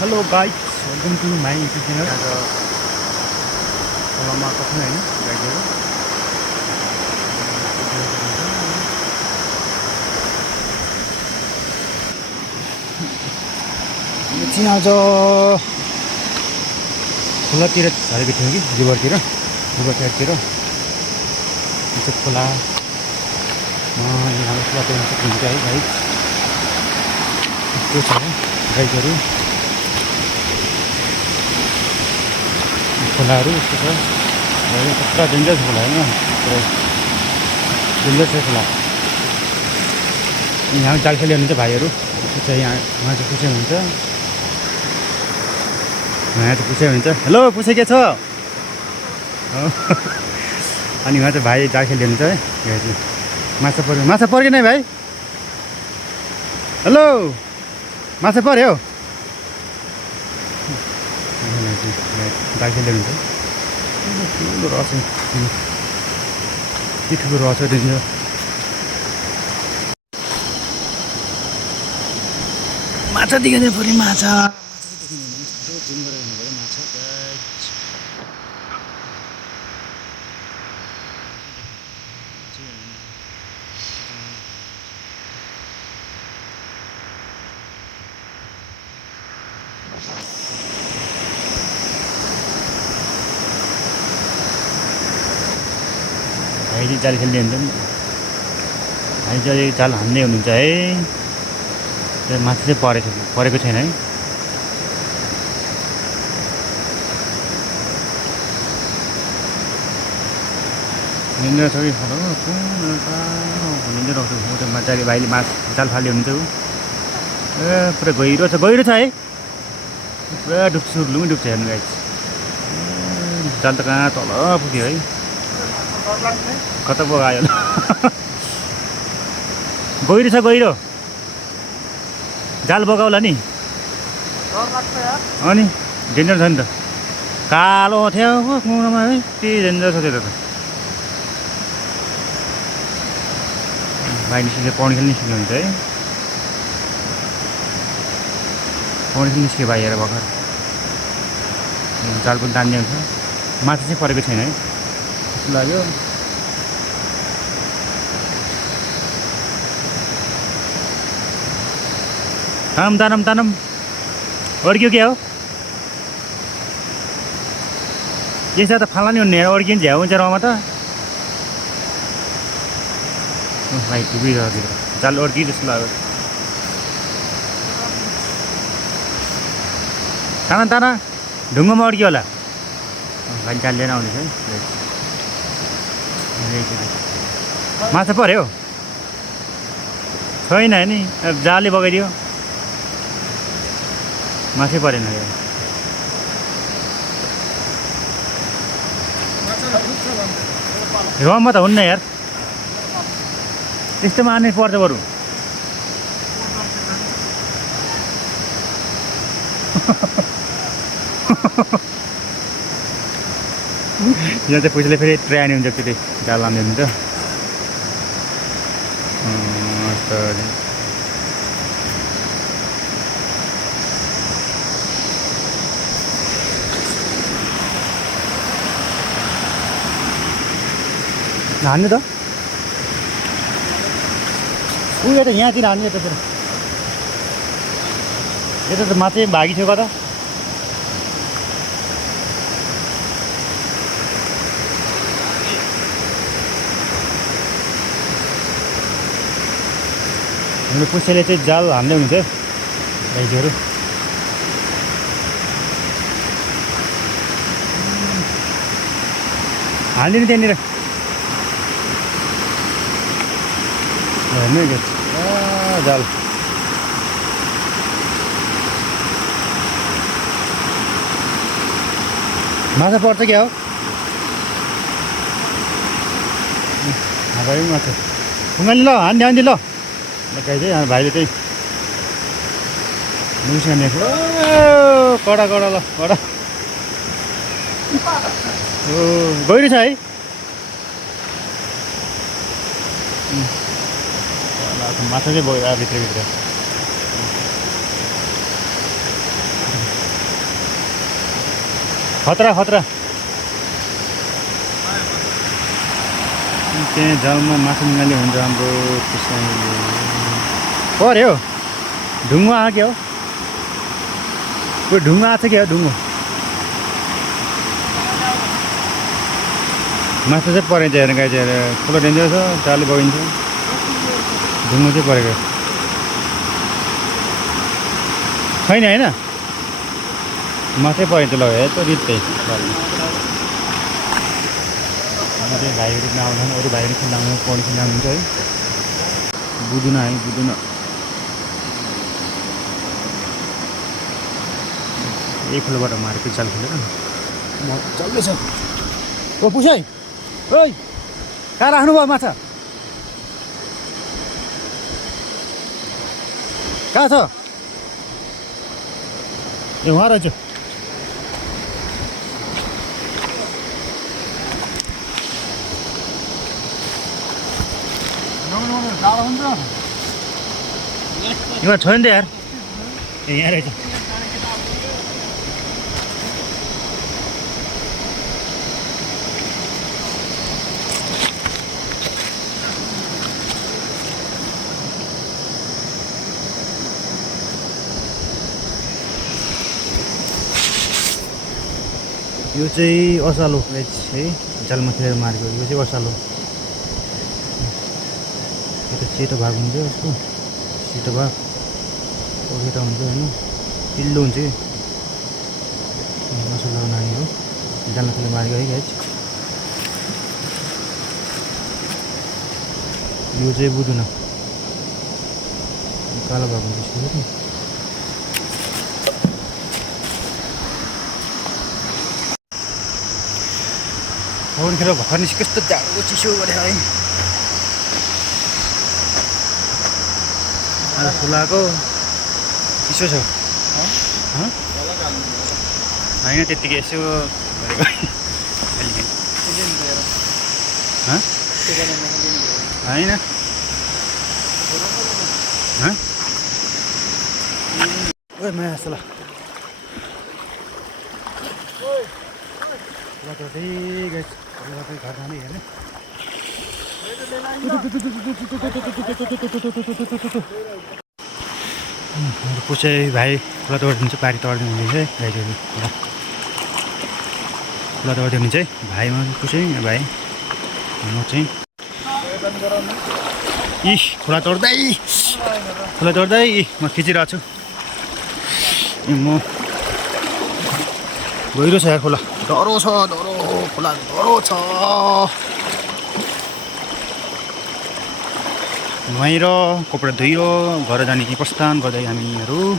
Hello guys, welcome to my YouTube channel. आज खोलामा कठिन होइन गाइजहरू। यो चाहिँ आज खोलातिर झरेको थियो कि रिभर साइडतिर। यो चाहिँ खोला यहाँ बाटो हुन्छ है गाइस। यस्तो छ गाइजहरू, खोलाहरू यस्तो छ। पुरा डेन्जरस खोला होइन, पुरै डेन्जर छ खोला। यहाँ जाल खेलिहाल्नुहुन्छ भाइहरू। त्यो चाहिँ यहाँ उहाँ चाहिँ पुछे हुन्छ, यहाँ चाहिँ पुछे हुन्छ। हेलो पुछे के छ? अनि उहाँ चाहिँ भाइ जाल खेलिहाल्नुहुन्छ है। यहाँ चाहिँ माछा पर्यो नै भाइ। हेलो माछा पर्यो। जाल खेल्दै हुन्छ। ठुलो रहेछ, के ठुलो रहेछ डेन्जर। माछा देखाइदिनु पऱ्यो, माछा जुम गरेर हेर्नु पऱ्यो माछा। भाइ चाहिँ जाल खेल्दै हुन्छ नि, भाइ चाहिँ जाल हान्दै हुनुहुन्छ है। माछा चाहिँ परेको छैन है। निन्द्रा छ कि निन्द्रा आउँछ। मजाले भाइले जाल फाल्दै हुनुहुन्छ। ए पुरा गहिरो छ है। पुरा डुब्छ, लुङ डुब्छ हेर्नु गाइस। जाल त कहाँ तल पुग्यो है। कता पो आयो गहिरो जाल बगाउला नि। अनि डेन्जर छ नि त, कालो थियो कुनामा है। के डेन्जर छ त्यो त। भाइ निस्किन्छ, पौडी खेल्न निस्किनु हुन्छ है। पौडी खेल्न निस्क्यो भाइ हेर भर्खर। जाल पनि तान्ने हुन्छ। माछा चाहिँ परेको छैन है, त्यस्तो लाग्यो। तानम अड्क्यो क्या हो? यसो त फाल्न नि हुने, अड्कियो नि झ्याउ हुन्छ रमा त। भाइ डुबिरहेको जाल अड्कियो जस्तो लाग्यो। ताना ढुङ्गामा अड्क्यो होला। भाइ जाल लिएर आउँदैछ है। माछा पर्यो छैन नि, जालले बगाइदियो। माछै परेन। रममा त हुन्न यार, त्यस्तोमा आनै पर्छ बरु। यहाँ चाहिँ पैसाले फेरि ट्राई हुन्छ, फेरि जाल लाने हुन्छ। हान्नु त उयो त यहाँतिर हान्नु। यता त माछा भागी थियो कता। हाम्रो पुछेले चाहिँ जाल हान्दै हुन्छ भाइहरू। हान्दिनु त्यहाँनिर हेर्नु जाल। माछा पर्छ क्या हो? माछा उनीहरूले ल हान्दी ल गाई चाहिँ भाइले चाहिँ मुसाने कडा ल कडा। गहिरो छ है। माछा चाहिँ भित्र खतरा खतरा त्यहाँ जलमा माछा निकाल्ने हुन्छ हाम्रो त्यसैले पर्यो ढुङ्गो आएको क्या हो त्यो ढुङ्गो आएको छ क्या हो ढुङ्गो माछा चाहिँ परेको छ हेर्नु गाई चाहिँ ठुलो डेन्जर छ चालु बगिन्छ ढुङ्गो चाहिँ परेको छैन होइन मात्रै परेको ल है त रित्तै भाइहरू नआउँदैन अरू भाइहरू खेल्नु पौडी खेल्नु आउनुहुन्छ है बुझ्दैन है बुझ्दैन एक खोलोबाट मारेको चाल खेलेर म चल्दैछ ओ पुसाइ ओइ कहाँ राख्नुभयो माछा कहाँ छ ए उहाँ रहेछ यहाँ छैन त यार ए यहाँ रहेछ यो चाहिँ असालो है जालमा खेलेर मारेको यो चाहिँ असालो यो त सेतो भाग हुन्छ यसको सेतो भाग पखेटा हुन्छ होइन पिल्लो हुन्छ कि मसला नानी हो जालमा खेलेर मारेको है गाइस यो चाहिँ बुझ्दैन कालो भाग हुन्छ यसको पौडी खेल भर्खर निस्क्यो कस्तो जाडो चिसो गरे है आज खोलाको चिसो छ होइन त्यत्तिकै यसो गरेको होइन ओ माया जस्तो ल घर जाने हेर्ने पुछे भाइ खोला तोडिदिन्छ पारी तोडिदिनु हुने चाहिँ गाईहरू खोला तोडिदिनु हुन्छ है भाइमा पुछे भाइ म चाहिँ खोला तोड्दै म खिचिरहेको छु म गहिरो छ यार खोला डह्रो छ खोला डह्रो छ नुहाएर कपडा धोइरो घर जाने प्रस्थान गर्दै हामीहरू